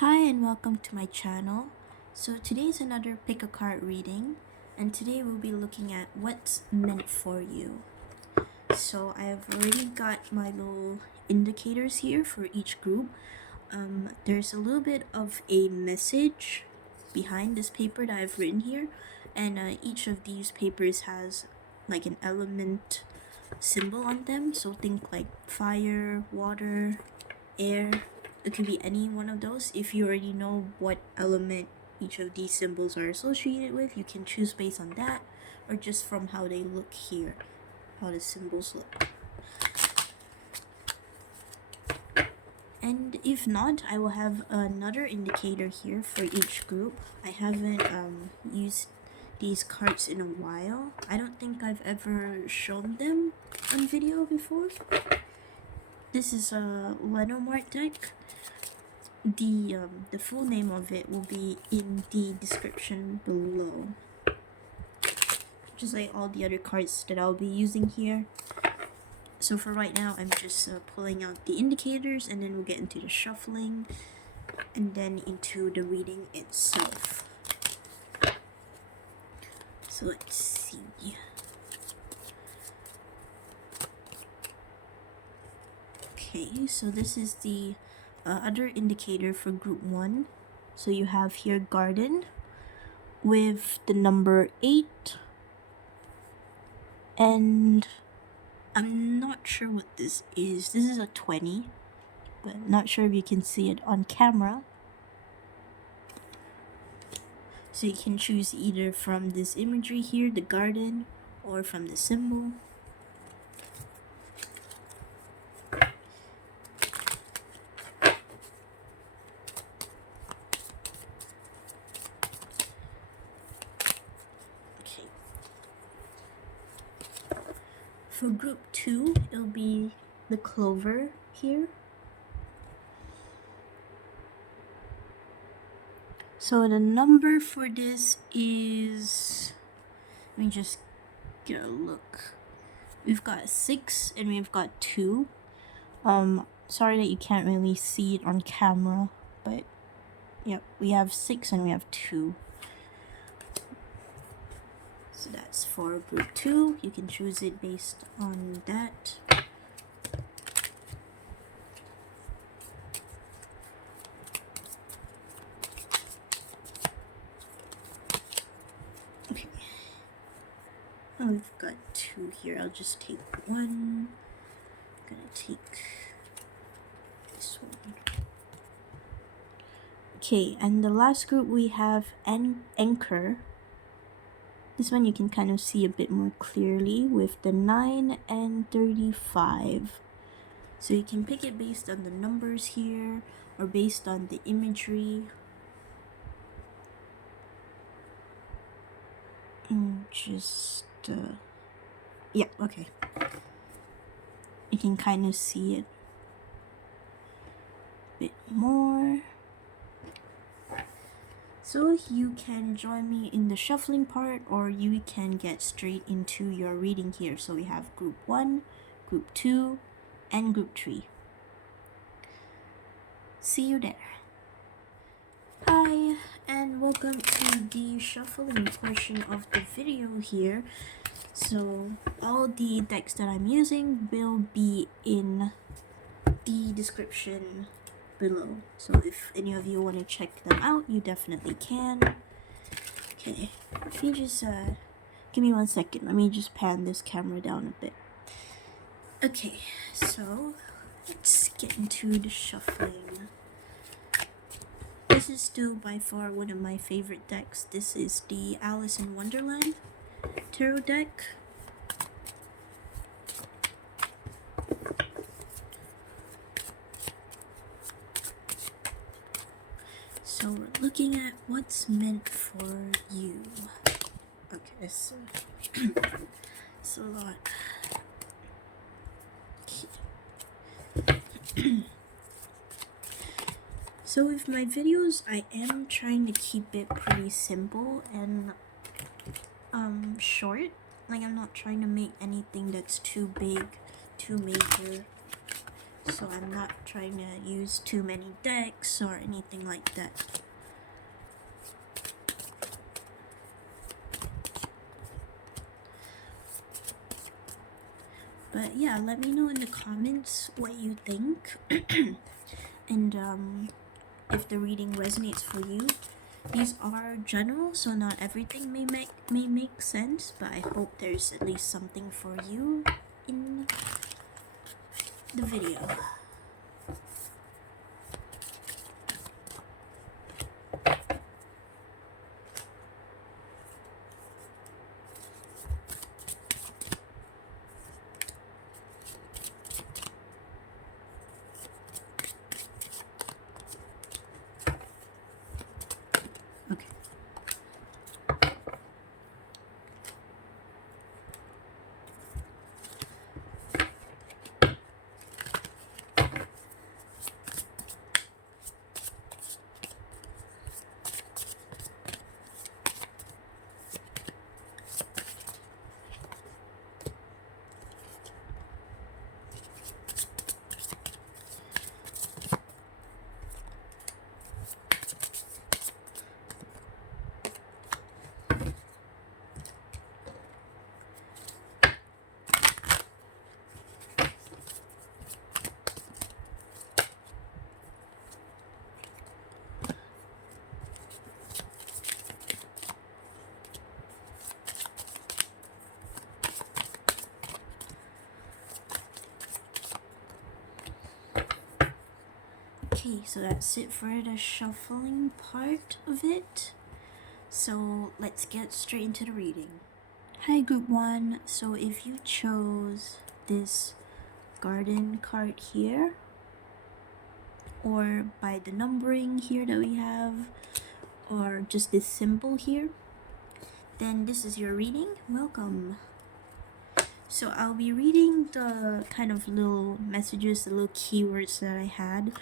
Hi and welcome to my channel. So today is another pick a card reading, and today we'll be looking at what's meant for you. So I've already got my little indicators here for each group. There's a little bit of a message behind this paper that I've written here, and each of these papers has like an element symbol on them. So think like fire, water, air. It could be any one of those. If you already know what element each of these symbols are associated with, you can choose based on that, or just from how they look here, how the symbols look. And if not, I will have another indicator here for each group. I haven't used these cards in a while. I don't think I've ever shown them on video before. This is a Lenomard deck. The full name of it will be in the description below, just like all the other cards that I'll be using here. So for right now, I'm just pulling out the indicators, and then we'll get into the shuffling and then into the reading itself. So let's see. Okay, so this is the other indicator for group 1. So you have here garden with the number 8, and I'm not sure what this is. This is a 20, but not sure if you can see it on camera. So you can choose either from this imagery here, the garden, or from the symbol. For group 2, it'll be the clover here. So the number for this is, let me just get a look. We've got 6 and we've got 2. Sorry that you can't really see it on camera, but yep, we have 6 and we have 2. So that's for group 2. You can choose it based on that. Okay. Oh, we've got 2 here. I'll just take one. I'm gonna take this one. Okay, and the last group we have anchor. This one you can kind of see a bit more clearly with the 9 and 35. So you can pick it based on the numbers here or based on the imagery. Yeah, okay. You can kind of see it a bit more. So you can join me in the shuffling part, or you can get straight into your reading here. So we have group 1, group 2, and group 3. See you there. Hi, and welcome to the shuffling portion of the video here. So all the decks that I'm using will be in the description below. So if any of you want to check them out, you definitely can. Okay, if you just give me 1 second. Let me just pan this camera down a bit. Okay, so let's get into the shuffling. This is still by far one of my favorite decks. This is the Alice in Wonderland tarot deck. So we're looking at what's meant for you. Okay, so it's a lot. Okay. So with my videos, I am trying to keep it pretty simple and short. Like, I'm not trying to make anything that's too big, too major. so I'm not trying to use too many decks or anything like that. But yeah, let me know in the comments what you think and if the reading resonates for you. These are general, so not everything may make sense, but I hope there's at least something for you in the video. Okay. Okay, so that's it for the shuffling part of it. So let's get straight into the reading. Hi group 1, so if you chose this garden card here, or by the numbering here that we have, or just this symbol here, then this is your reading. Welcome. So I'll be reading the kind of little messages, the little keywords that I had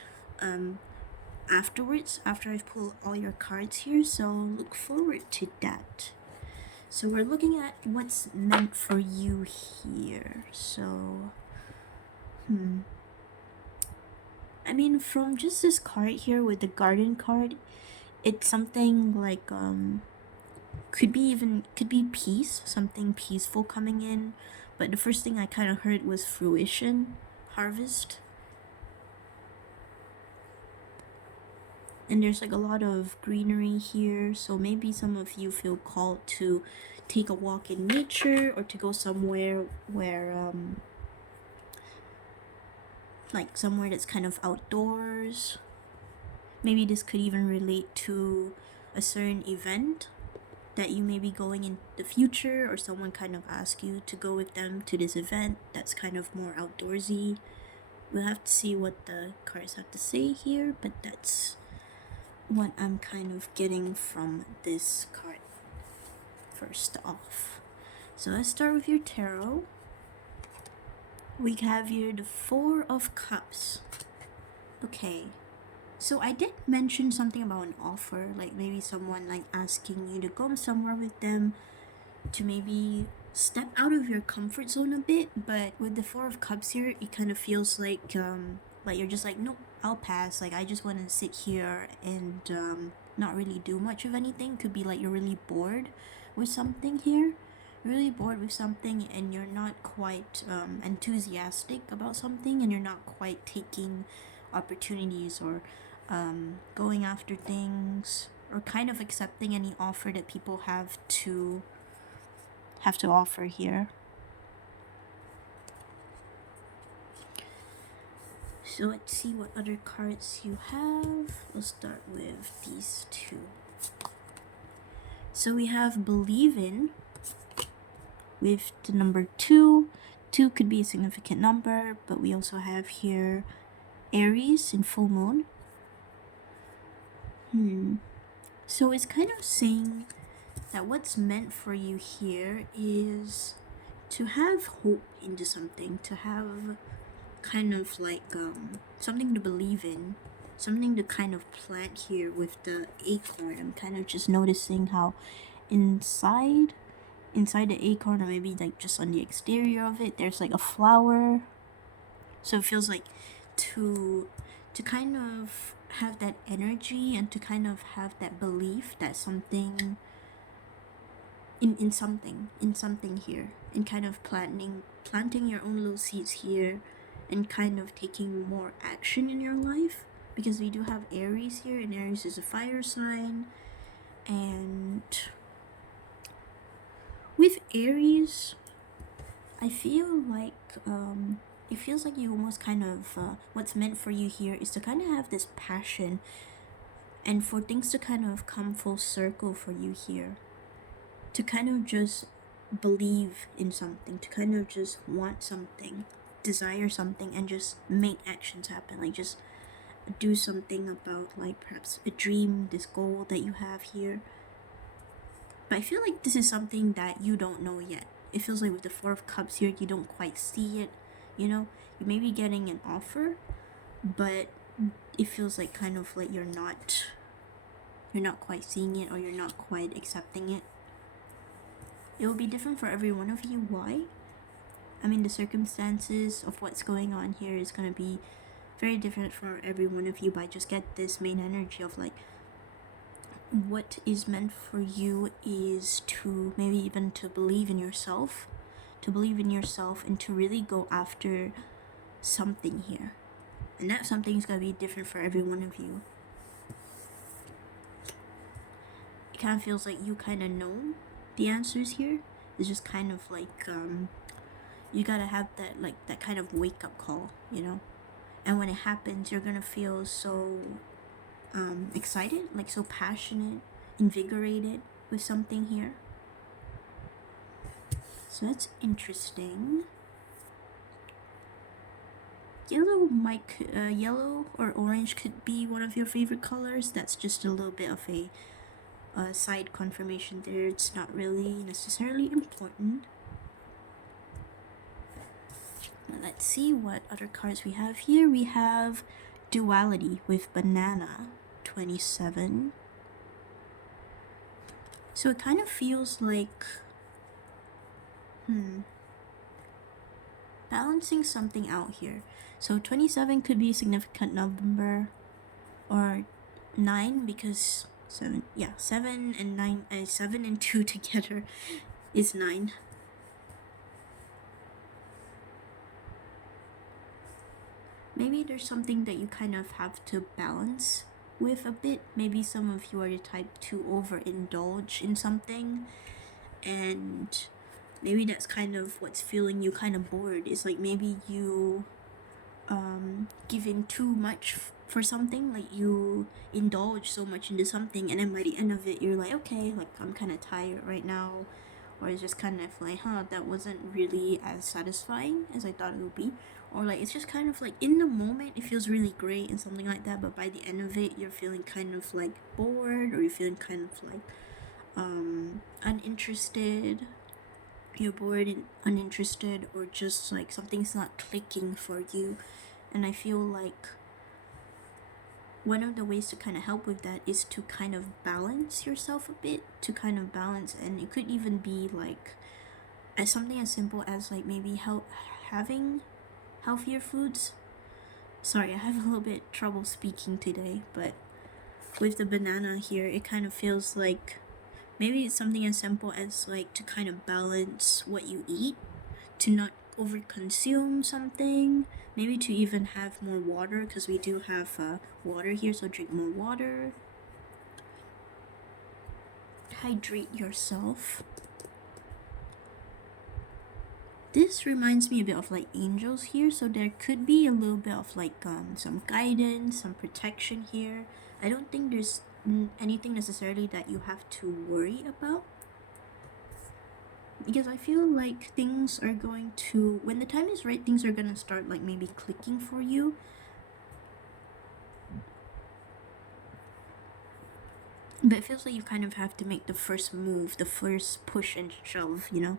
afterwards, after I've pulled all your cards here, so look forward to that. So we're looking at what's meant for you here. So I mean, from just this card here with the garden card, it's something like could be peace, something peaceful coming in, but the first thing I kind of heard was fruition, harvest. And there's like a lot of greenery here, so maybe some of you feel called to take a walk in nature or to go somewhere where like somewhere that's kind of outdoors. Maybe this could even relate to a certain event that you may be going in the future, or someone kind of ask you to go with them to this event that's kind of more outdoorsy. We'll have to see what the cards have to say here, but that's what I'm kind of getting from this card first off. So let's start with your tarot. We have here the Four of Cups. Okay, so I did mention something about an offer, like maybe someone like asking you to go somewhere with them, to maybe step out of your comfort zone a bit. But with the Four of Cups here, it kind of feels like you're just like, nope, I'll pass. Like I just want to sit here and not really do much of anything. Could be like you're really bored with something here, really bored with something, and you're not quite enthusiastic about something, and you're not quite taking opportunities or going after things, or kind of accepting any offer that people have to offer here. So let's see what other cards you have. We'll start with these two. So we have Believe In with the number 2. 2 could be a significant number, but we also have here Aries in full moon. So it's kind of saying that what's meant for you here is to have hope into something, to have kind of like something to believe in, something to kind of plant here with the acorn. I'm kind of just noticing how inside the acorn, or maybe like just on the exterior of it, there's like a flower. So it feels like to kind of have that energy and to kind of have that belief that something in something here, and kind of planting your own little seeds here, and kind of taking more action in your life, because we do have Aries here, and Aries is a fire sign. And with Aries, I feel like it feels like you almost kind of what's meant for you here is to kind of have this passion, and for things to kind of come full circle for you here, to kind of just believe in something, to kind of just want something, desire something, and just make actions happen, like just do something about, like, perhaps a dream, this goal that you have here. But I feel like this is something that you don't know yet. It feels like with the Four of Cups here, you don't quite see it, you know? You may be getting an offer, but it feels like kind of like you're not quite seeing it, or you're not quite accepting it. It will be different for every one of you. Why? I mean, the circumstances of what's going on here is going to be very different for every one of you, but I just get this main energy of like, what is meant for you is to maybe even to believe in yourself, and to really go after something here. And that something is going to be different for every one of you. It kind of feels like you kind of know the answers here. It's just kind of like you gotta have that, like, that kind of wake up call, you know? And when it happens, you're gonna feel so excited, like so passionate, invigorated with something here. So that's interesting. Yellow or orange could be one of your favorite colors. That's just a little bit of a side confirmation there. It's not really necessarily important. Let's see what other cards we have here. We have Duality with Banana 27. So it kind of feels like balancing something out here. So 27 could be a significant number, or 9, because 7 and 9, 7 and 2 together is 9. Maybe there's something that you kind of have to balance with a bit. Maybe some of you are the type to overindulge in something, and maybe that's kind of what's feeling you kind of bored. It's like maybe you give in too much for something, like you indulge so much into something, and then by the end of it you're like, okay, like I'm kind of tired right now, or it's just kind of like, that wasn't really as satisfying as I thought it would be, or like it's just kind of like in the moment it feels really great and something like that, but by the end of it you're feeling kind of like bored, or you're feeling kind of like uninterested. You're bored and uninterested, or just like something's not clicking for you. And I feel like one of the ways to kind of help with that is to kind of balance yourself a bit, and it could even be like as something as simple as like maybe having healthier foods. Sorry, I have a little bit trouble speaking today, but with the banana here, it kind of feels like maybe it's something as simple as like to kind of balance what you eat, to not overconsume something, maybe to even have more water, because we do have water here, so drink more water. Hydrate yourself. This reminds me a bit of like angels here, so there could be a little bit of like some guidance, some protection here. I don't think there's anything necessarily that you have to worry about, because I feel like things are going to, when the time is right, things are going to start like maybe clicking for you. But it feels like you kind of have to make the first move, the first push and shove, you know?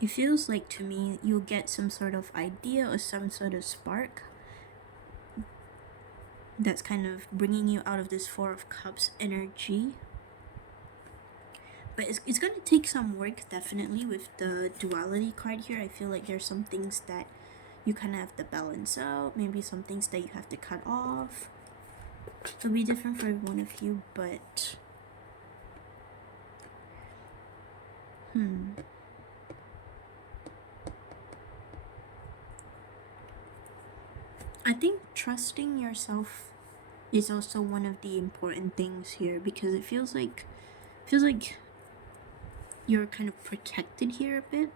It feels like to me you'll get some sort of idea or some sort of spark that's kind of bringing you out of this Four of Cups energy. But it's going to take some work, definitely, with the duality card here. I feel like there's some things that you kind of have to balance out. Maybe some things that you have to cut off. It'll be different for every one of you, but I think trusting yourself is also one of the important things here, because it feels like you're kind of protected here a bit.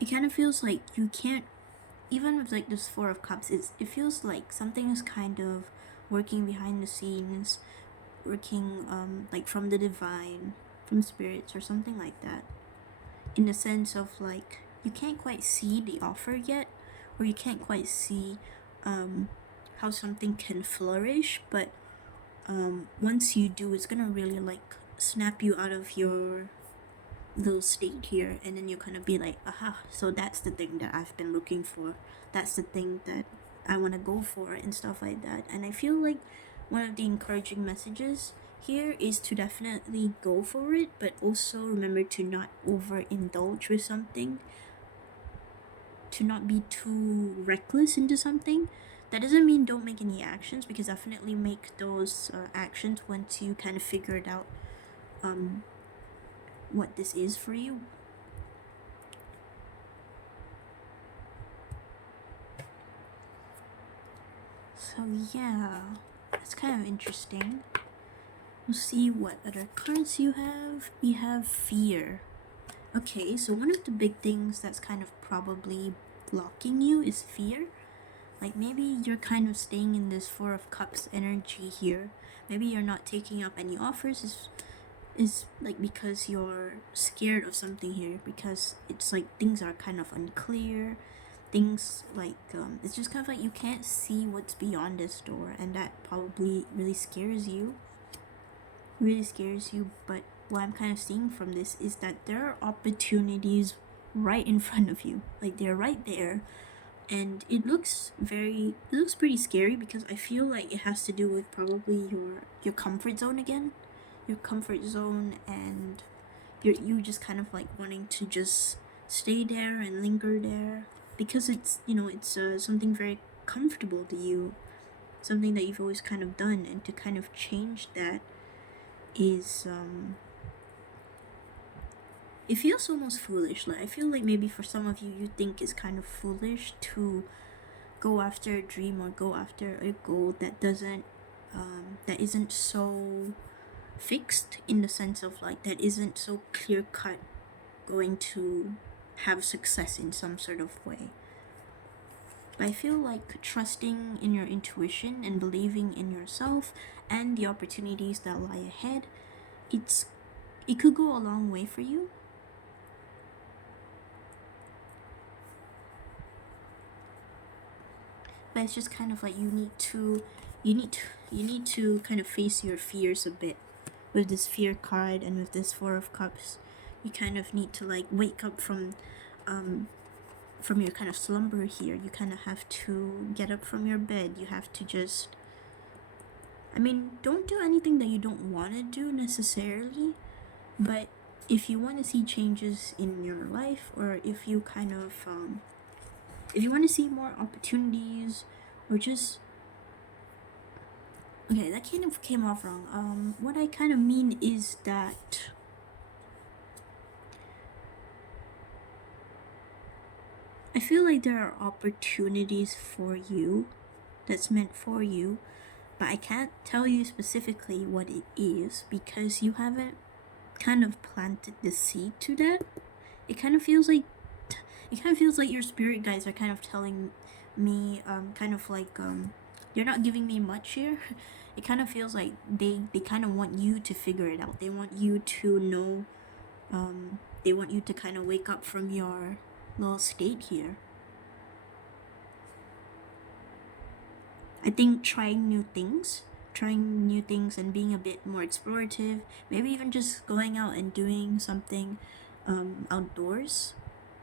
It kind of feels like you can't, even with like this Four of Cups, it feels like something is kind of working behind the scenes, working like from the divine, from spirits or something like that, in the sense of like you can't quite see the offer yet, or you can't quite see how something can flourish, but once you do, it's gonna really like snap you out of your little state here, and then you kind of be like, aha, so that's the thing that I've been looking for, that's the thing that I want to go for, and stuff like that. And I feel like one of the encouraging messages here is to definitely go for it, but also remember to not overindulge with something, to not be too reckless into something. That doesn't mean don't make any actions, because definitely make those actions once you kind of figure it out what this is for you. So yeah, it's kind of interesting. We'll see what other cards you have. We have fear. Okay, so one of the big things that's kind of probably blocking you is fear. Like maybe you're kind of staying in this Four of Cups energy here. Maybe you're not taking up any offers is like because you're scared of something here, because it's like things are kind of unclear. Things like it's just kind of like you can't see what's beyond this door, and that probably really scares you. But what I'm kind of seeing from this is that there are opportunities right in front of you. Like they're right there, and it looks pretty scary, because I feel like it has to do with probably your comfort zone again. Your comfort zone, and you just kind of like wanting to just stay there and linger there, because it's something very comfortable to you, something that you've always kind of done, and to kind of change that is it feels almost foolish. Like I feel like maybe for some of you think it's kind of foolish to go after a dream or go after a goal that isn't so fixed, in the sense of like that isn't so clear cut going to have success in some sort of way. But I feel like trusting in your intuition and believing in yourself and the opportunities that lie ahead, it could go a long way for you. But it's just kind of like you need to kind of face your fears a bit. With this fear card and with this Four of Cups, you kind of need to like wake up from your kind of slumber here. You kind of have to get up from your bed. You have to just, don't do anything that you don't want to do necessarily, but if you want to see changes in your life, or if you kind of if you want to see more opportunities, or just, okay, that kind of came off wrong. What I kind of mean is that I feel like there are opportunities for you that's meant for you, but I can't tell you specifically what it is, because you haven't kind of planted the seed to that. It kind of feels like your spirit guides are kind of telling me you're not giving me much here. It kind of feels like they kind of want you to figure it out. They want you to know, they want you to kind of wake up from your little state here. I think trying new things and being a bit more explorative, maybe even just going out and doing something outdoors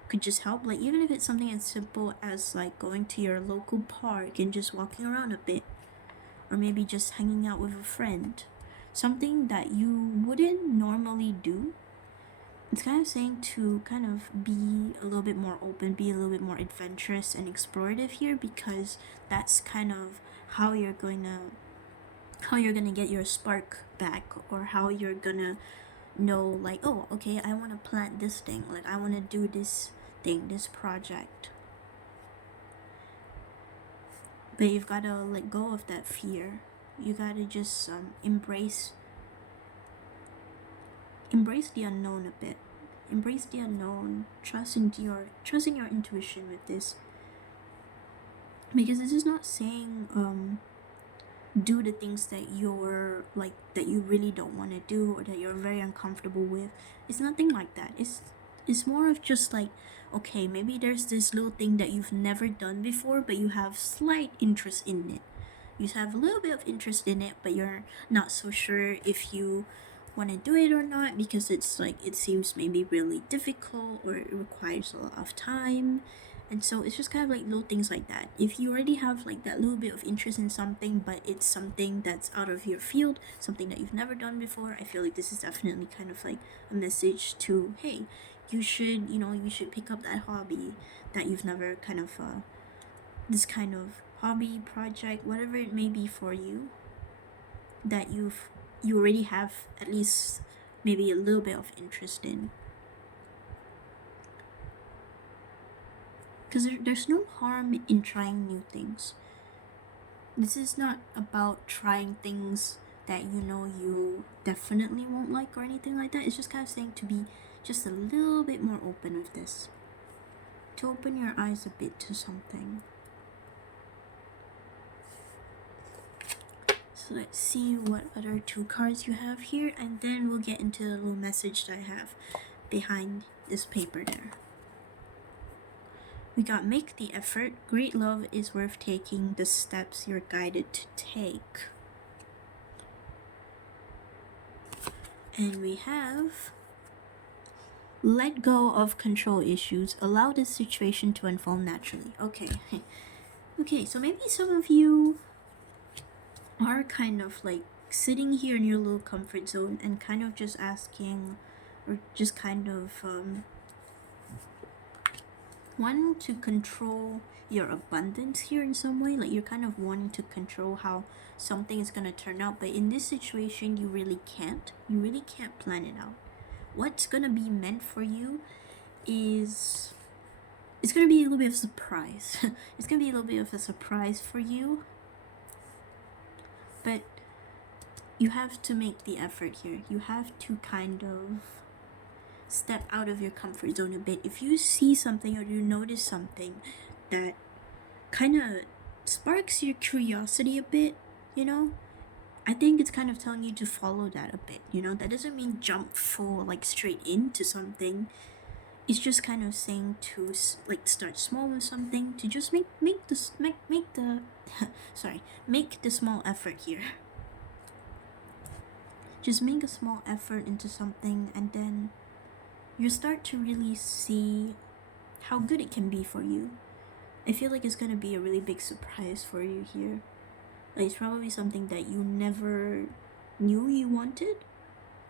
could just help. Like even if it's something as simple as like going to your local park and just walking around a bit, or maybe just hanging out with a friend, something that you wouldn't normally do, it's kind of saying to kind of be a little bit more open, be a little bit more adventurous and explorative here, because that's kind of how you're going to get your spark back, or how you're gonna know, like, oh, okay, I want to plant this thing, like I want to do this thing, this project. But you've got to let go of that fear. You got to just embrace the unknown a bit. Embrace the unknown. Trust in your intuition with this, because this is not saying do the things that you're like, that you really don't want to do, or that you're very uncomfortable with. It's nothing like that. It's more of just like, okay, maybe there's this little thing that you've never done before, but you have slight interest in it. You have a little bit of interest in it, but you're not so sure if you want to do it or not, because it's like, it seems maybe really difficult, or it requires a lot of time. And so it's just kind of like little things like that. If you already have like that little bit of interest in something, but it's something that's out of your field, something that you've never done before, I feel like this is definitely kind of like a message to, hey, you should pick up that hobby that you've never kind of this kind of hobby, project, whatever it may be for you, that you already have at least maybe a little bit of interest in. Because there's no harm in trying new things. This is not about trying things that you definitely won't like or anything like that. It's just kind of saying to be just a little bit more open with this, to open your eyes a bit to something. So let's see what other two cards you have here, and then we'll get into the little message that I have behind this paper there. We got make the effort. Great love is worth taking the steps you're guided to take. And we have let go of control issues. Allow this situation to unfold naturally. Okay. Okay, so maybe some of you are kind of like sitting here in your little comfort zone and kind of just asking, or just kind of wanting to control your abundance here in some way. Like, you're kind of wanting to control how something is going to turn out, but in this situation you really can't plan it out. What's going to be meant for you is, it's going to be a little bit of a surprise. It's going to be a little bit of a surprise for you, but you have to make the effort here. You have to kind of step out of your comfort zone a bit. If you see something or you notice something that kind of sparks your curiosity a bit, I think it's kind of telling you to follow that a bit. That doesn't mean jump full, like straight into something. It's just kind of saying to like start small with something, to just make the make the small effort here. Just make a small effort into something, and then you start to really see how good it can be for you. I feel like it's gonna be a really big surprise for you here. Like, it's probably something that you never knew you wanted,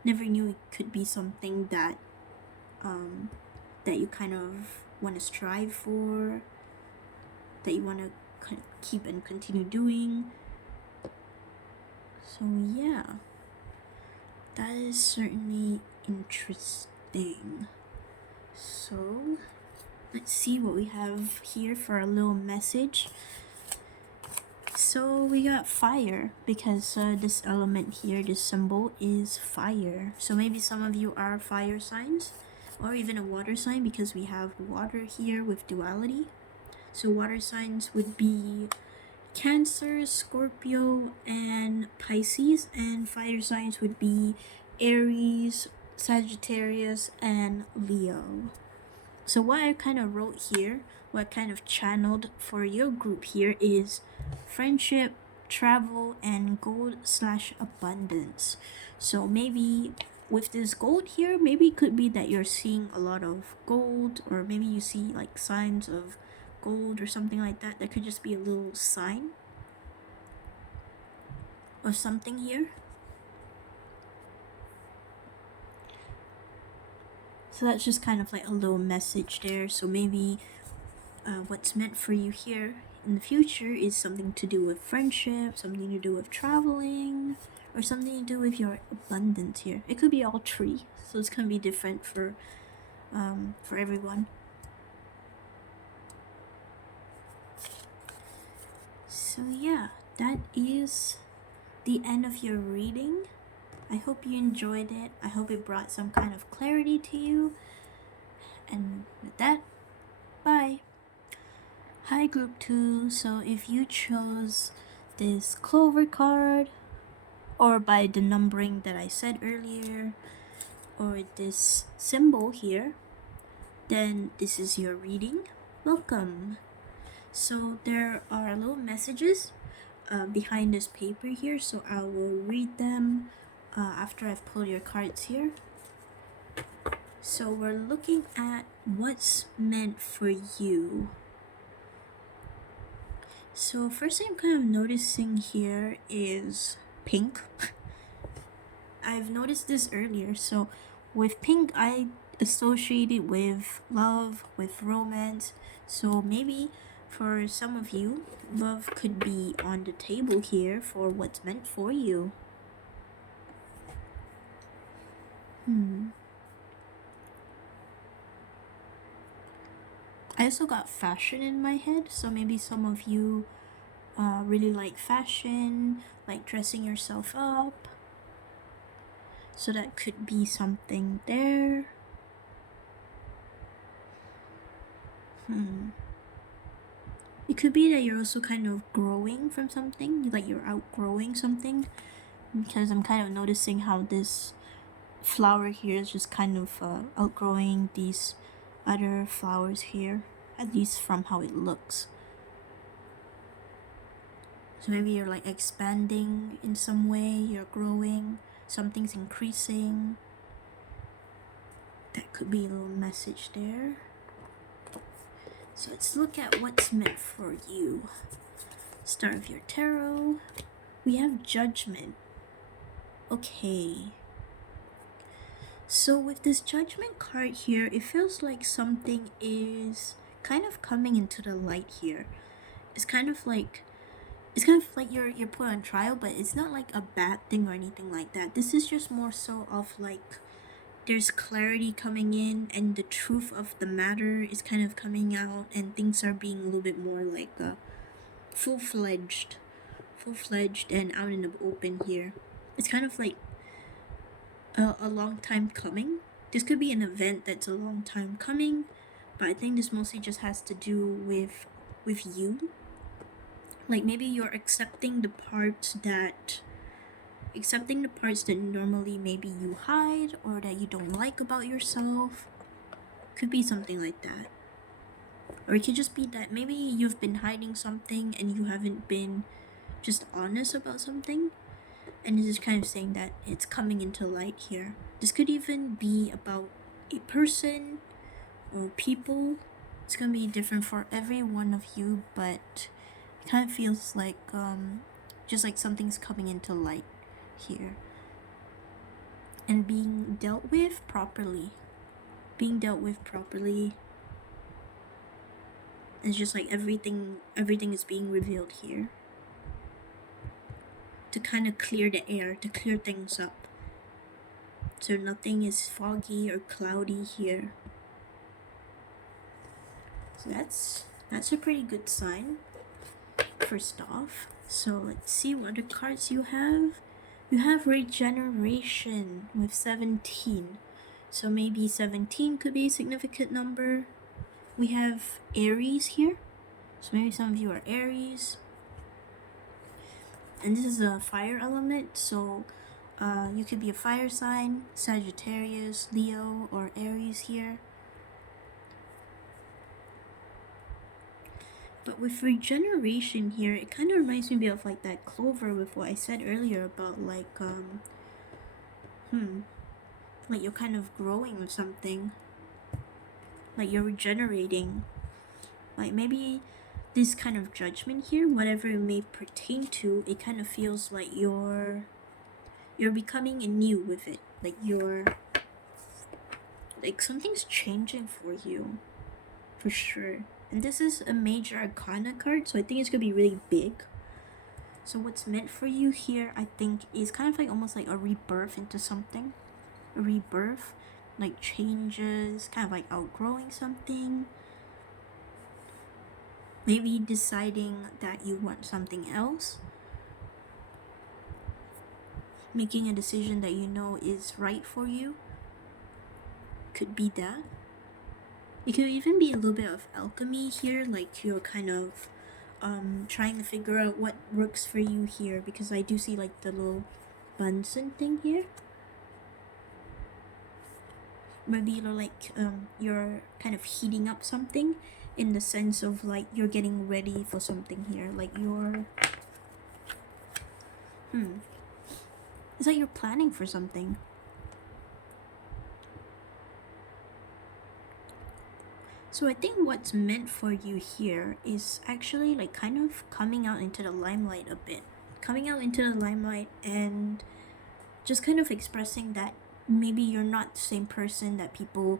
never knew it could be something that that you kind of want to strive for, that you want to keep and continue doing. So yeah, that is certainly interesting. So let's see what we have here for a little message. So we got fire, because this element here, this symbol, is fire. So maybe some of you are fire signs, or even a water sign, because we have water here with duality. So water signs would be Cancer, Scorpio, and Pisces, and fire signs would be Aries, Sagittarius, and Leo. So what I kind of wrote here, what I kind of channeled for your group here, is friendship, travel, and gold/abundance. So maybe with this gold here, maybe it could be that you're seeing a lot of gold, or maybe you see like signs of gold or something like that. That could just be a little sign of something here. So that's just kind of like a little message there. So maybe what's meant for you here in the future is something to do with friendship, something to do with traveling, or something to do with your abundance here. It could be all three, so it's gonna be different for everyone. So yeah, that is the end of your reading. I hope you enjoyed it. I hope it brought some kind of clarity to you. And with that, bye. Hi group 2, so if you chose this clover card, or by the numbering that I said earlier, or this symbol here, then this is your reading. Welcome. So there are little messages behind this paper here, so I will read them after I've pulled your cards here. So we're looking at what's meant for you. So first thing I'm kind of noticing here is pink. I've noticed this earlier. So with pink, I associate it with love, with romance. So maybe for some of you, love could be on the table here for what's meant for you. I also got fashion in my head, so maybe some of you really like fashion, like dressing yourself up. So that could be something there. It could be that you're also kind of growing from something, like you're outgrowing something, because I'm kind of noticing how this flower here is just kind of outgrowing these other flowers here, at least from how it looks. So maybe you're like expanding in some way, you're growing, something's increasing. That could be a little message there. So let's look at what's meant for you. Start of your tarot. We have Judgment. Okay. So with this Judgment card here, it feels like something is kind of coming into the light here. It's kind of like you're put on trial, but it's not like a bad thing or anything like that. This is just more so of like there's clarity coming in and the truth of the matter is kind of coming out, and things are being a little bit more like full-fledged and out in the open here. It's kind of like a long time coming. This could be an event that's a long time coming, but I think this mostly just has to do with you. Like maybe you're accepting the parts that normally maybe you hide or that you don't like about yourself. Could be something like that. Or it could just be that maybe you've been hiding something and you haven't been just honest about something. And this is kind of saying that it's coming into light here. This could even be about a person or people. It's gonna be different for every one of you, but it kind of feels like just like something's coming into light here and being dealt with properly. It's just like everything is being revealed here to kind of clear the air, to clear things up, so nothing is foggy or cloudy here. So that's a pretty good sign, first off. So let's see what other cards you have. You have Regeneration with 17. So maybe 17 could be a significant number. We have Aries here. So maybe some of you are Aries. And this is a fire element, so you could be a fire sign, Sagittarius, Leo, or Aries here. But with Regeneration here, it kind of reminds me of like that clover with what I said earlier about like like you're kind of growing with something, like you're regenerating. Like maybe this kind of judgment here, whatever it may pertain to, it kind of feels like you're becoming anew with it. Like you're like something's changing for you, for sure. And this is a major arcana card, so I think it's gonna be really big. So what's meant for you here, I think, is kind of like almost like a rebirth into something. A rebirth, like changes, kind of like outgrowing something. Maybe deciding that you want something else. Making a decision that you know is right for you. Could be that. It could even be a little bit of alchemy here, like you're kind of trying to figure out what works for you here, because I do see like the little Bunsen thing here. Maybe you're kind of heating up something in the sense of like you're getting ready for something here, like you're it's like you're planning for something. So I think what's meant for you here is actually like kind of coming out into the limelight a bit. Coming out into the limelight and just kind of expressing that maybe you're not the same person that people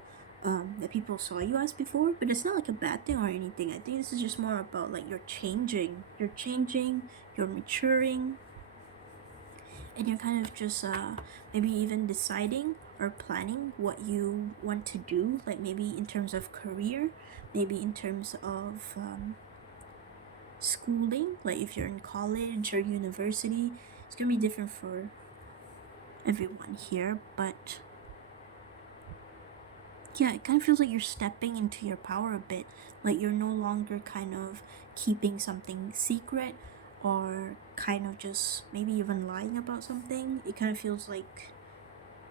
saw you as before, but it's not like a bad thing or anything. I think this is just more about like you're changing, you're maturing, and you're kind of just maybe even deciding or planning what you want to do, like maybe in terms of career, maybe in terms of schooling, like if you're in college or university. It's gonna be different for everyone here, but yeah, it kind of feels like you're stepping into your power a bit, like you're no longer kind of keeping something secret or kind of just maybe even lying about something. It kind of feels like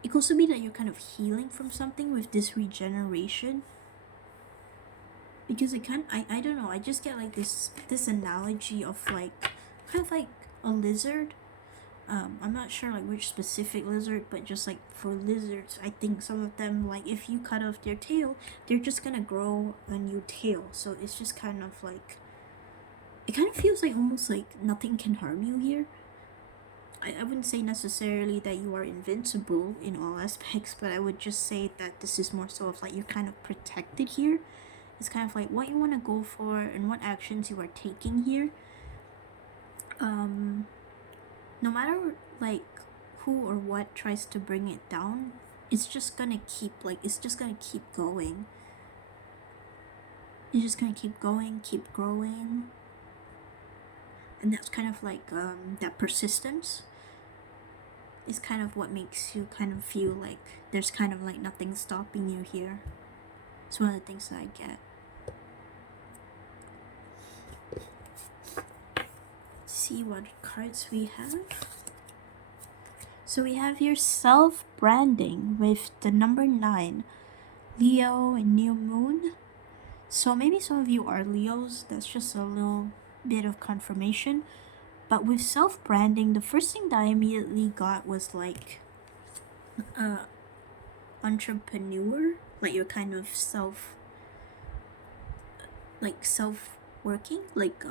it could also be that you're kind of healing from something with this regeneration, because it kind of, I don't know, I just get like this analogy of like kind of like a lizard. I'm not sure like which specific lizard, but just like for lizards, I think some of them, like if you cut off their tail, they're just gonna grow a new tail. So it's just kind of like, it kind of feels like almost like nothing can harm you here. I wouldn't say necessarily that you are invincible in all aspects, but I would just say that this is more so of like you're kind of protected here. It's kind of like what you want to go for and what actions you are taking here. No matter like who or what tries to bring it down, it's just gonna keep going. It's just gonna keep going. It's just gonna keep going, keep growing. And that's kind of like that persistence is kind of what makes you kind of feel like there's kind of like nothing stopping you here. It's one of the things that I get. Let's see what cards we have. So we have here self-branding with the number 9, Leo and New Moon. So maybe some of you are Leos. That's just a little bit of confirmation. But with self-branding, the first thing that I immediately got was like entrepreneur, like you're kind of self-working, like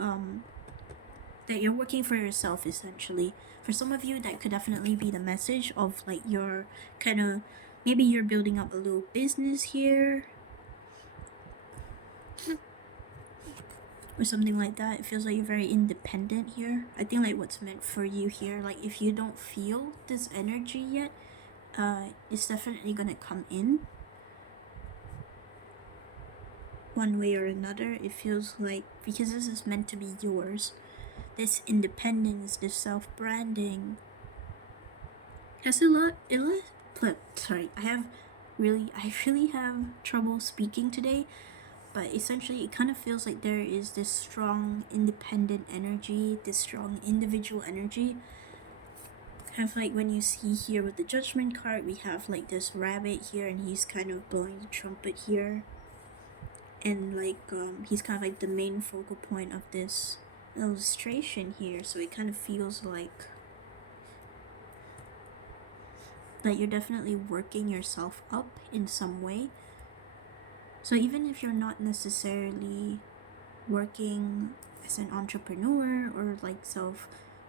that you're working for yourself essentially. For some of you, that could definitely be the message of like you're kind of, maybe you're building up a little business here or something like that. It feels like you're very independent here. I think like what's meant for you here, like if you don't feel this energy yet, it's definitely gonna come in one way or another. It feels like, because this is meant to be yours, this independence, this self-branding has sorry, I really have trouble speaking today, but essentially it kind of feels like there is this strong independent energy, this strong individual energy. Kind of like when you see here with the Judgment card, we have like this rabbit here and he's kind of blowing the trumpet here, and like he's kind of like the main focal point of this illustration here. So it kind of feels like that you're definitely working yourself up in some way. So even if you're not necessarily working as an entrepreneur or like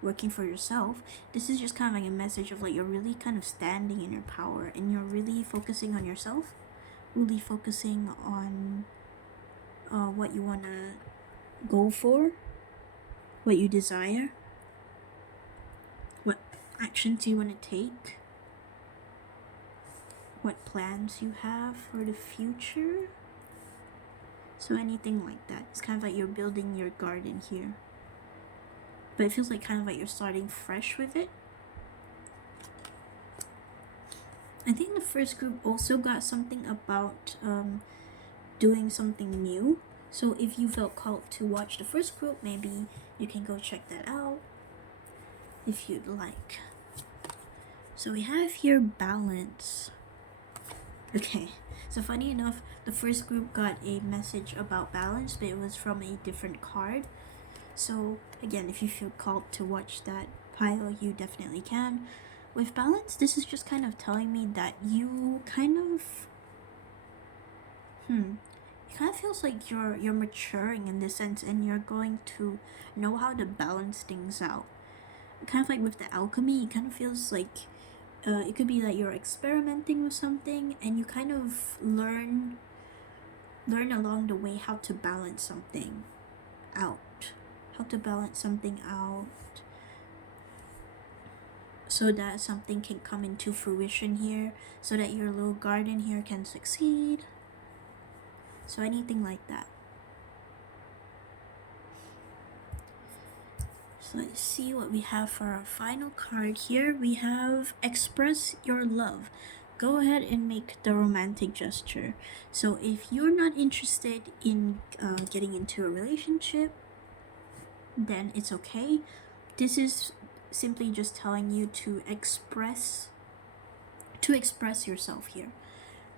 working for yourself, this is just kind of like a message of like you're really kind of standing in your power and you're really focusing on yourself, really focusing on what you want to go for, what you desire, what actions you want to take, what plans you have for the future. So anything like that. It's kind of like you're building your garden here. But it feels like kind of like you're starting fresh with it. I think the first group also got something about doing something new. So if you felt called to watch the first group, maybe you can go check that out if you'd like. So we have here balance. Okay, so funny enough, the first group got a message about balance, but it was from a different card. So again, if you feel called to watch that pile, you definitely can. With balance, this is just kind of telling me that you kind of it kind of feels like you're maturing in this sense, and you're going to know how to balance things out. Kind of like with the alchemy, it kind of feels like it could be that you're experimenting with something, and you kind of learn along the way how to balance something out. So that something can come into fruition here, so that your little garden here can succeed. So anything like that. So let's see what we have for our final card here. We have express your love. Go ahead and make the romantic gesture. So if you're not interested in getting into a relationship, then it's okay. This is simply just telling you to express yourself here,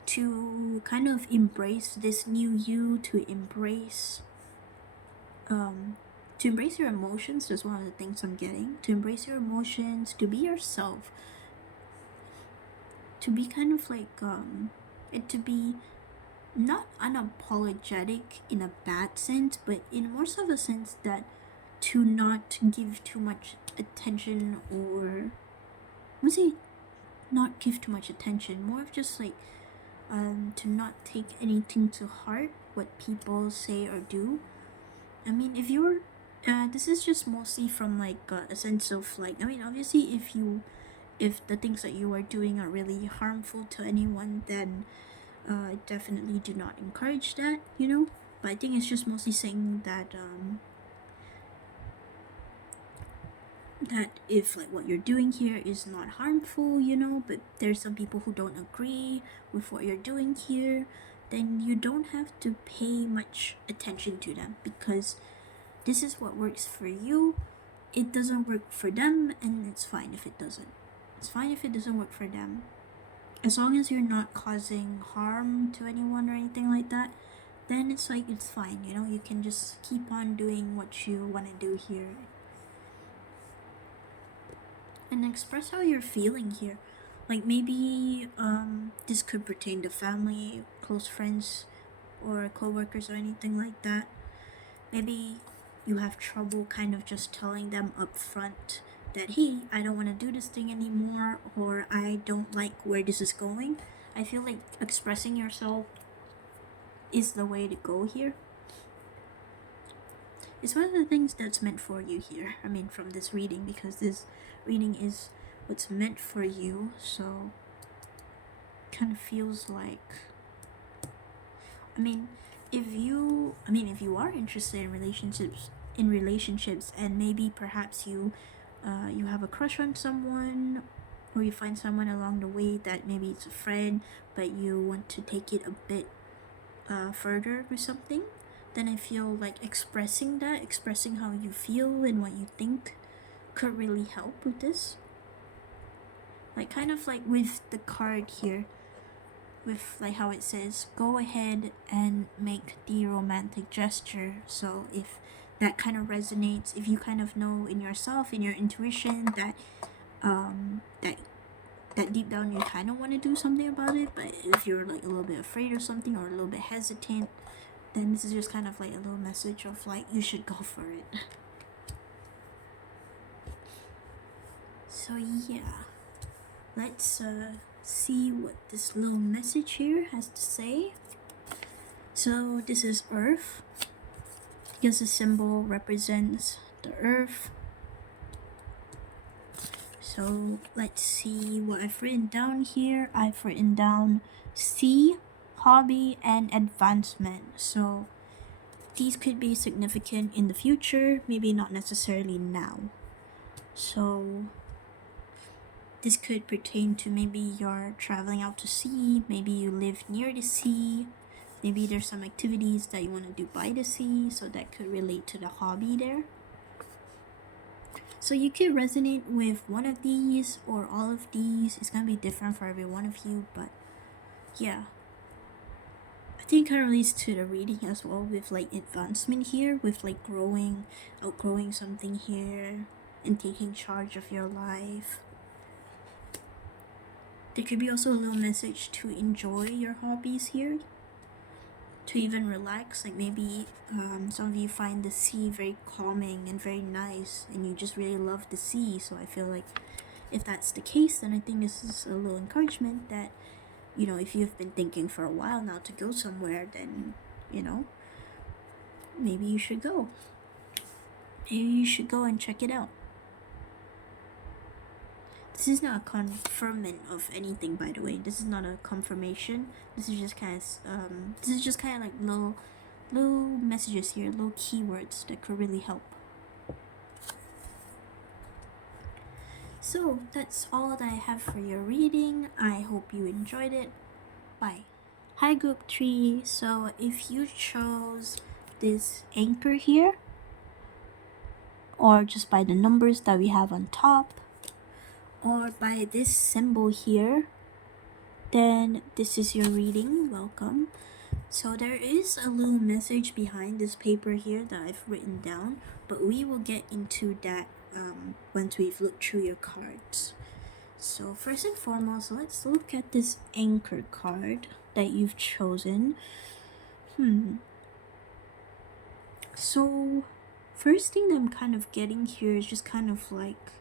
to kind of embrace this new you, to embrace your emotions. That's one of the things I'm getting. To embrace your emotions, to be yourself, to be kind of like to be not unapologetic in a bad sense, but in more so of a sense that to not give too much attention, or let's say not give too much attention, more of just like to not take anything to heart what people say or do. I mean, if you're this is just mostly from like a sense of like, I mean, obviously if the things that you are doing are really harmful to anyone, then definitely do not encourage that, you know. But I think it's just mostly saying that that if like what you're doing here is not harmful, you know, but there's some people who don't agree with what you're doing here, then you don't have to pay much attention to them, because this is what works for you. It doesn't work for them, and it's fine if it doesn't. It's fine if it doesn't work for them. As long as you're not causing harm to anyone or anything like that, then it's like, it's fine, you know. You can just keep on doing what you want to do here. And express how you're feeling here. Like maybe this could pertain to family, close friends, or co-workers or anything like that. Maybe you have trouble kind of just telling them up front that, hey, I don't want to do this thing anymore, or I don't like where this is going. I feel like expressing yourself is the way to go here. It's one of the things that's meant for you here. I mean, from this reading, because this reading is what's meant for you. So kind of feels like, I mean, if you are interested in relationships, and maybe perhaps you have a crush on someone, or you find someone along the way that maybe it's a friend, but you want to take it a bit further with something, then I feel like expressing how you feel and what you think could really help with this. Like kind of like with the card here, with like how it says, go ahead and make the romantic gesture. So if that kind of resonates, if you kind of know in yourself, in your intuition, that that deep down you kind of want to do something about it, but if you're like a little bit afraid or something, or a little bit hesitant, then this is just kind of like a little message of like, you should go for it. So yeah, let's see what this little message here has to say. So this is Earth, because the symbol represents the Earth. So let's see what I've written down here. I've written down C, hobby, and advancement. So these could be significant in the future, maybe not necessarily now. So this could pertain to maybe you're traveling out to sea, maybe you live near the sea, maybe there's some activities that you want to do by the sea, so that could relate to the hobby there. So you could resonate with one of these or all of these. It's gonna be different for every one of you, but yeah. I think it kind of relates to the reading as well, with like advancement here, with like outgrowing something here, and taking charge of your life. There could be also a little message to enjoy your hobbies here, to even relax. Like maybe some of you find the sea very calming and very nice, and you just really love the sea. So I feel like if that's the case, then I think this is a little encouragement that, you know, if you've been thinking for a while now to go somewhere, then, you know, maybe you should go. Maybe you should go and check it out. This is not a confirmation of anything, by the way. This is not a confirmation. This is just kind of like little messages here, little keywords that could really help. So that's all that I have for your reading. I hope you enjoyed it. Bye. Hi group 3. So if you chose this anchor here, or just by the numbers that we have on top, or by this symbol here, then this is your reading. Welcome. So there is a little message behind this paper here that I've written down, but we will get into that once we've looked through your cards. So first and foremost, let's look at this anchor card that you've chosen. So first thing that I'm kind of getting here is just kind of like,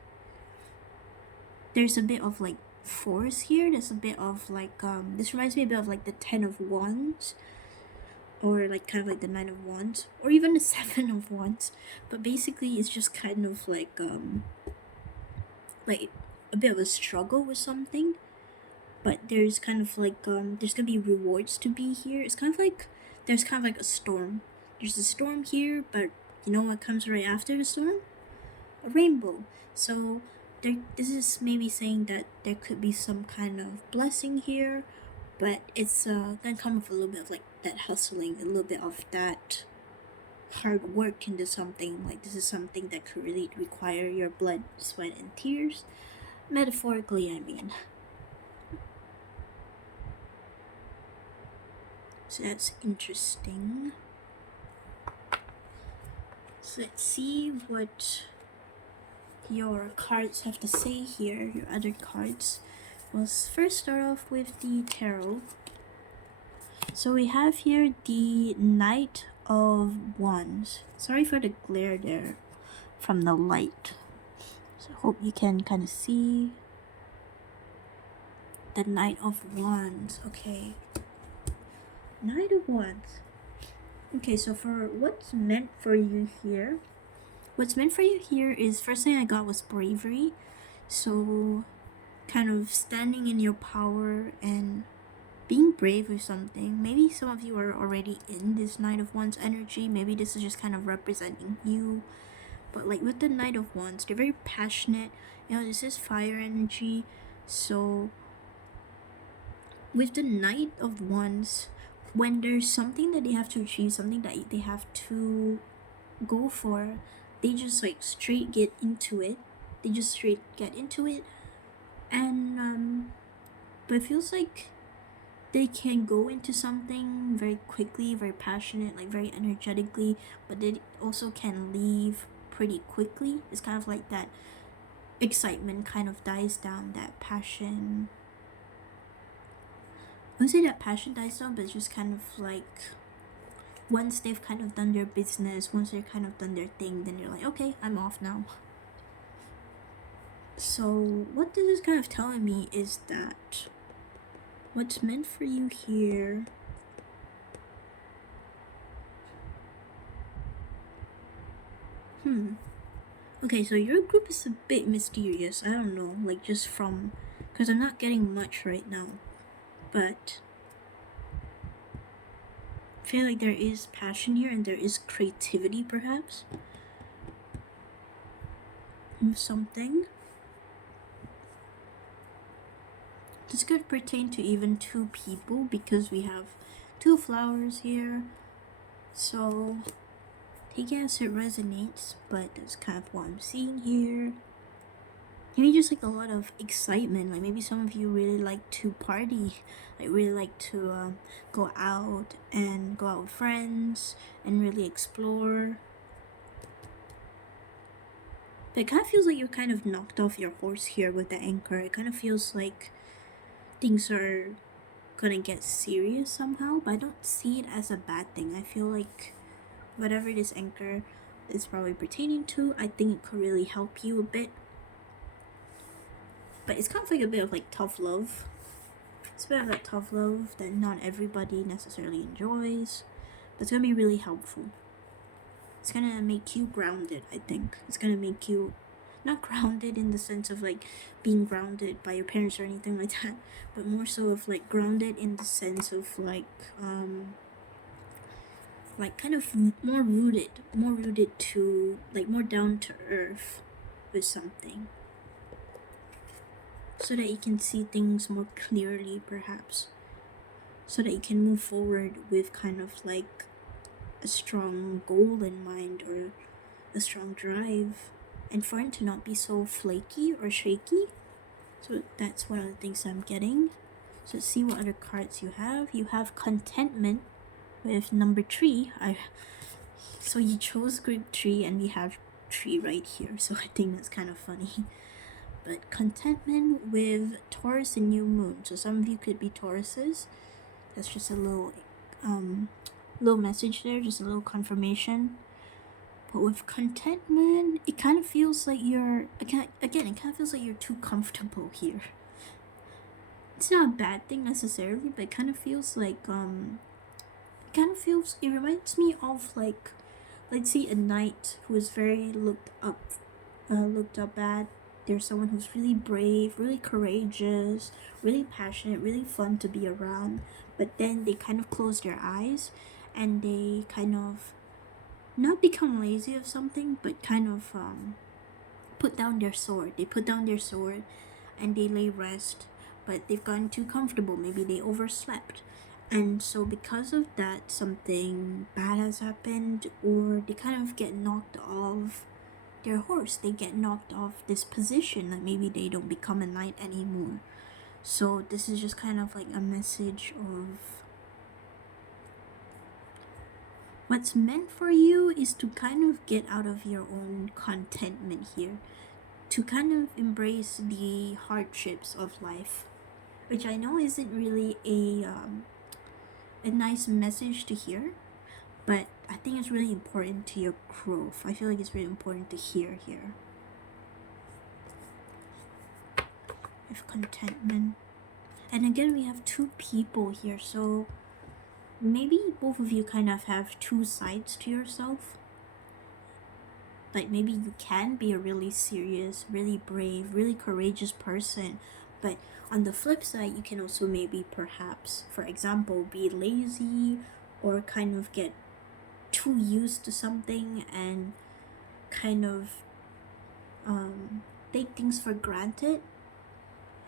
there's a bit of like force here. There's a bit of like this reminds me a bit of like the 10 of Wands, or like kind of like the 9 of Wands, or even the 7 of Wands. But basically it's just kind of like a bit of a struggle with something, but there's kind of like there's gonna be rewards to be here. It's kind of like there's kind of like a storm. There's a storm here, but you know what comes right after the storm? A rainbow. So this is maybe saying that there could be some kind of blessing here, but it's gonna come with a little bit of like that hustling, a little bit of that hard work into something. Like this is something that could really require your blood, sweat, and tears. Metaphorically, I mean. So that's interesting. So let's see what your cards have to say here, your other cards. Let's first start off with the tarot. So we have here the Knight of Wands. Sorry for the glare there from the light. So I hope you can kind of see the Knight of Wands. Okay. Knight of Wands. Okay, so for what's meant for you here, what's meant for you here is, first thing I got was bravery. So kind of standing in your power and being brave with something. Maybe some of you are already in this Knight of Wands energy. Maybe this is just kind of representing you. But like with the Knight of Wands, they're very passionate. You know, this is fire energy. So with the Knight of Wands, when there's something that they have to achieve, something that they have to go for, they just like straight get into it. And but it feels like they can go into something very quickly, very passionate, like very energetically, but they also can leave pretty quickly. It's kind of like that excitement kind of dies down, that passion. I wouldn't say that passion dies down, but it's just kind of like once they've kind of done their business, once they've kind of done their thing, then you're like, okay, I'm off now. So what this is kind of telling me is that What's meant for you here? Okay, so your group is a bit mysterious. I don't know, like just from, because I'm not getting much right now, but I feel like there is passion here and there is creativity perhaps with something. This could pertain to even two people because we have two flowers here. So take it as it resonates, but that's kind of what I'm seeing here. Maybe just like a lot of excitement. Like maybe some of you really like to party, like really like to go out with friends and really explore. But it kind of feels like you kind of knocked off your horse here with the anchor. It kind of feels like things are gonna get serious somehow, but I don't see it as a bad thing. I feel like whatever this anchor is probably pertaining to, I think it could really help you a bit. But it's kind of like a bit of like tough love. It's a bit of that tough love that not everybody necessarily enjoys, but it's gonna be really helpful. It's gonna make you grounded, I think. It's gonna make you not grounded in the sense of like being grounded by your parents or anything like that, but more so of like grounded in the sense of like kind of more rooted to like more down to earth with something, so that you can see things more clearly perhaps, so that you can move forward with kind of like a strong goal in mind or a strong drive, and for it to not be so flaky or shaky. So that's one of the things I'm getting. So let's see what other cards you have. You have contentment with number 3. So you chose group 3 and we have 3 right here, so I think that's kind of funny. But contentment with Taurus and new moon. So some of you could be Tauruses. That's just a little message there, just a little confirmation. But with contentment, it kind of feels like you're it kind of feels like you're too comfortable here. It's not a bad thing necessarily, but it kind of feels like it reminds me of like, let's see, a knight who is very looked up at. There's someone who's really brave, really courageous, really passionate, really fun to be around, but then they kind of close their eyes and they kind of not become lazy of something, but kind of put down their sword. They put down their sword and they lay rest, but they've gotten too comfortable. Maybe they overslept. And so because of that, something bad has happened, or they kind of get knocked off their horse. They get knocked off this position, like maybe they don't become a knight anymore. So this is just kind of like a message of what's meant for you is to kind of get out of your own contentment here, to kind of embrace the hardships of life, which I know isn't really a nice message to hear, but I think it's really important to your growth. I feel like it's really important to hear here. With contentment. And again, we have 2 people here, so maybe both of you kind of have 2 sides to yourself. Like maybe you can be a really serious, really brave, really courageous person, but on the flip side, you can also maybe perhaps, for example, be lazy or kind of get too used to something and kind of take things for granted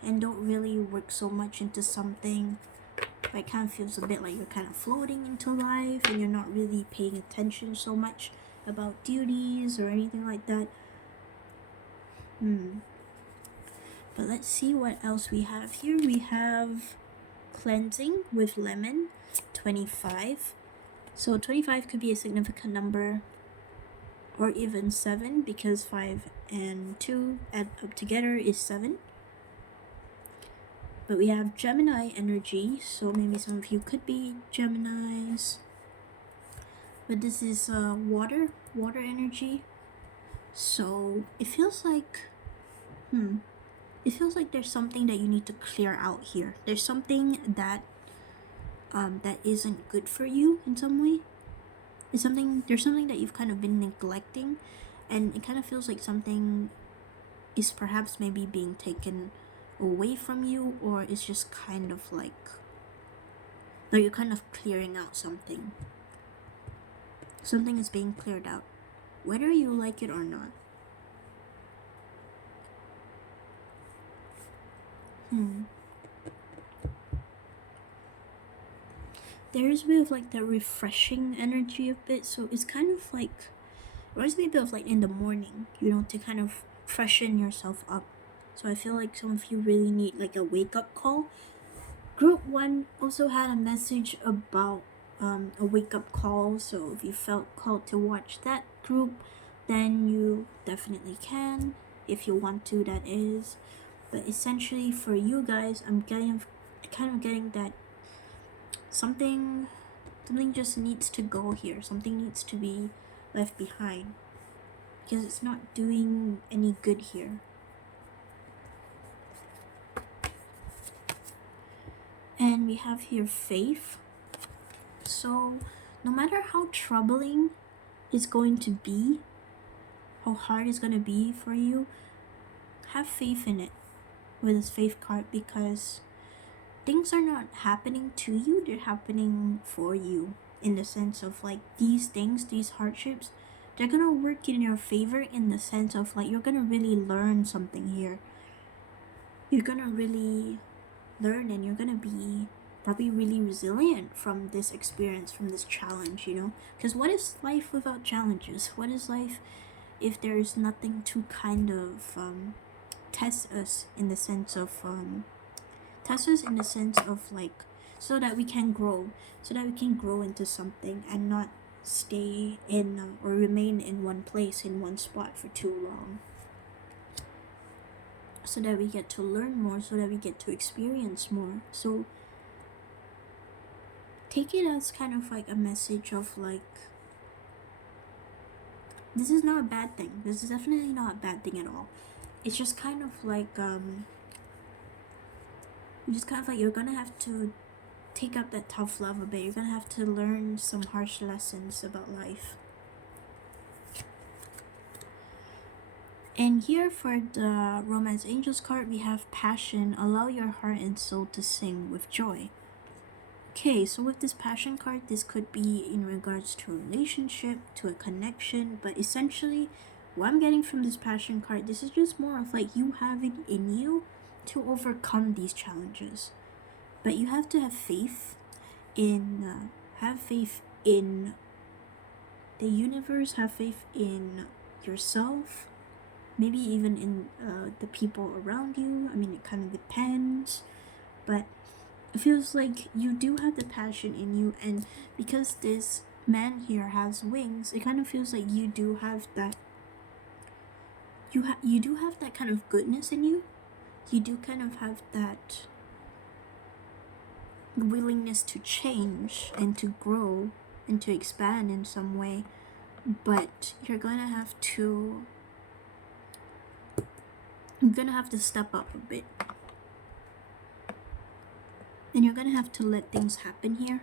and don't really work so much into something. It kind of feels a bit like you're kind of floating into life and you're not really paying attention so much about duties or anything like that. But let's see what else we have here. We have cleansing with lemon, 25. So 25 could be a significant number, or even 7, because 5 and 2 add up together is 7. But we have Gemini energy, so maybe some of you could be Geminis. But this is water energy. So it feels like it feels like there's something that you need to clear out here. There's something that that isn't good for you in some way. There's something that you've kind of been neglecting, and it kind of feels like something is perhaps maybe being taken away from you, or it's just kind of like you're kind of clearing out something. Something is being cleared out, whether you like it or not. There is a bit of like that refreshing energy of it, so it's kind of like reminds me a bit of like in the morning, to kind of freshen yourself up. So I feel like some of you really need like a wake-up call. Group 1 also had a message about a wake-up call, so if you felt called to watch that group, then you definitely can, if you want to, that is. But essentially for you guys, I'm kind of getting that something just needs to go here. Something needs to be left behind, because it's not doing any good here. And we have here faith. So no matter how troubling it's going to be, how hard it's going to be for you, have faith in it with this faith card, because things are not happening to you, they're happening for you, in the sense of like these things, these hardships, they're gonna work in your favor, in the sense of like you're gonna really learn something here. You're gonna really learn, and you're gonna be probably really resilient from this experience, from this challenge, because what is life without challenges? What is life if there is nothing to kind of test us in the sense of like, so that we can grow into something, and not stay in or remain in one place, in one spot for too long, so that we get to learn more, so that we get to experience more. So take it as kind of like a message of like, this is not a bad thing. This is definitely not a bad thing at all. It's just kind of like you're gonna have to take up that tough love a bit. You're gonna have to learn some harsh lessons about life. And here for the Romance Angels card, we have passion. Allow your heart and soul to sing with joy. Okay, so with this passion card, this could be in regards to a relationship, to a connection, but essentially what I'm getting from this passion card, this is just more of like you have it in you to overcome these challenges. But you have to have faith in the universe, have faith in yourself, maybe even in the people around you. I mean, it kind of depends, but it feels like you do have the passion in you, and because this man here has wings, it kind of feels like you do have that kind of goodness in you. You do kind of have that willingness to change and to grow and to expand in some way, but you're gonna have to step up a bit, and you're gonna have to let things happen here.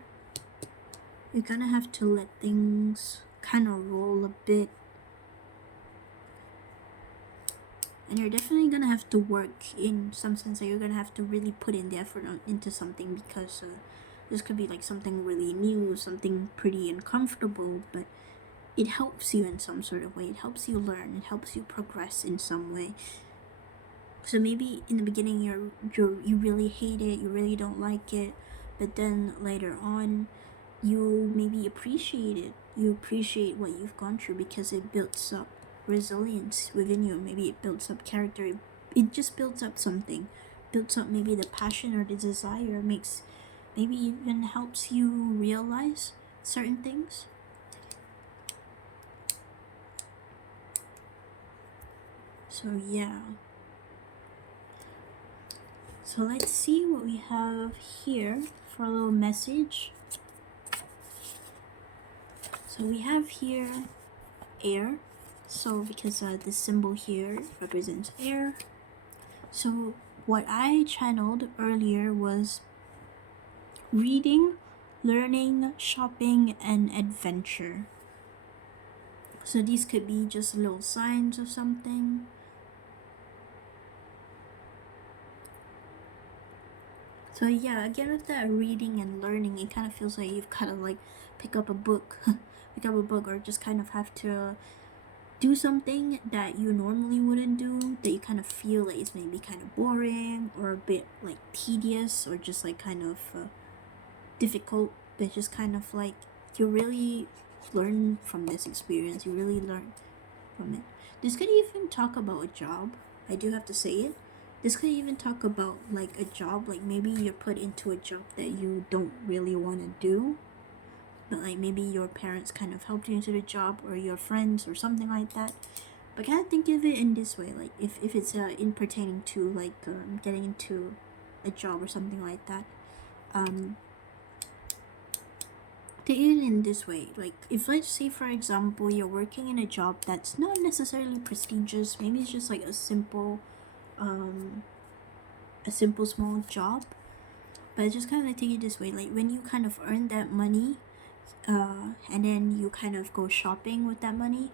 You're gonna have to let things kind of roll a bit, and you're definitely gonna have to work in some sense. That you're gonna have to really put in the effort into something, because this could be like something really new, something pretty uncomfortable, but it helps you in some sort of way. It helps you learn, it helps you progress in some way. So maybe in the beginning you really hate it, you really don't like it, but then later on you maybe appreciate it. You appreciate what you've gone through, because it builds up resilience within you. Maybe it builds up character. It just builds up something. Builds up maybe the passion or the desire. Maybe even helps you realize certain things. So yeah. So let's see what we have here for a little message. So we have here air. So because the symbol here represents air. So what I channeled earlier was reading, learning, shopping, and adventure. So these could be just little signs of something. So yeah, again with that reading and learning, it kind of feels like you've kind of like pick up a book, or just kind of have to do something that you normally wouldn't do, that you kind of feel like it's maybe kind of boring or a bit like tedious or just like kind of difficult, but just kind of like you really learn from this experience. You really learn from it. This could even talk about a job. I do have to say it. This could even talk about like a job, like maybe you're put into a job that you don't really want to do, but like maybe your parents kind of helped you into the job or your friends or something like that. But kind of think of it in this way, like if it's in pertaining to like getting into a job or something like that. Take it in this way, like if let's say for example you're working in a job that's not necessarily prestigious, maybe it's just like a simple small job, but just kind of like take it this way, like when you kind of earn that money and then you kind of go shopping with that money,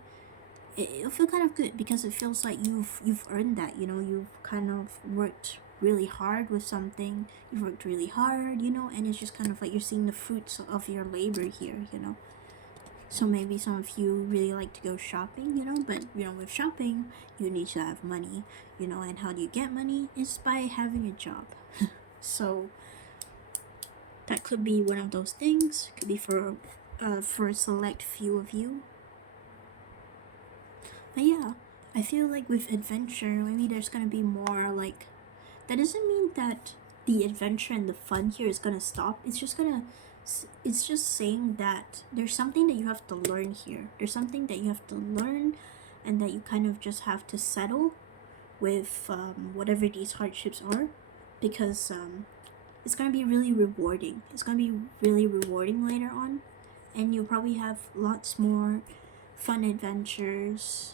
it'll feel kind of good because it feels like you've earned that, you know, you've kind of worked really hard with something, you've worked really hard, you know, and it's just kind of like you're seeing the fruits of your labor here, you know. So maybe some of you really like to go shopping, you know, but you know, with shopping you need to have money, you know, and how do you get money? It's by having a job. So that could be one of those things, could be for a select few of you. But yeah, I feel like with adventure, maybe there's gonna be more like, that doesn't mean that the adventure and the fun here is gonna stop. It's just saying that there's something that you have to learn here. There's something that you have to learn, and that you kind of just have to settle with whatever these hardships are, because it's gonna be really rewarding. It's gonna be really rewarding later on, and you'll probably have lots more fun adventures,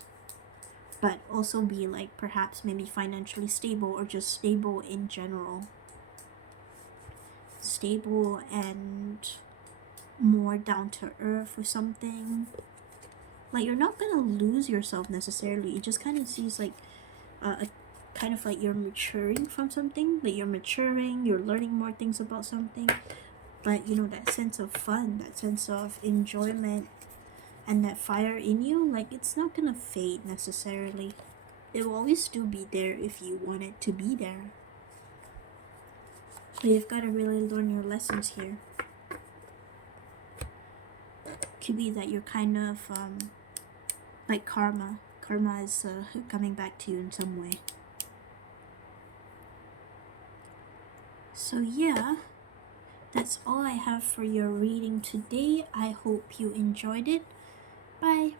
but also be like perhaps maybe financially stable or just stable in general. Stable and more down to earth or something. Like you're not gonna lose yourself necessarily. It just kind of seems like a kind of like you're maturing from something. Like you're maturing, you're learning more things about something. But you know, that sense of fun, that sense of enjoyment, and that fire in you, like it's not gonna fade necessarily. It will always still be there if you want it to be there. But you've got to really learn your lessons here. Could be that you're kind of like karma. Karma is coming back to you in some way. So yeah, that's all I have for your reading today. I hope you enjoyed it. Bye.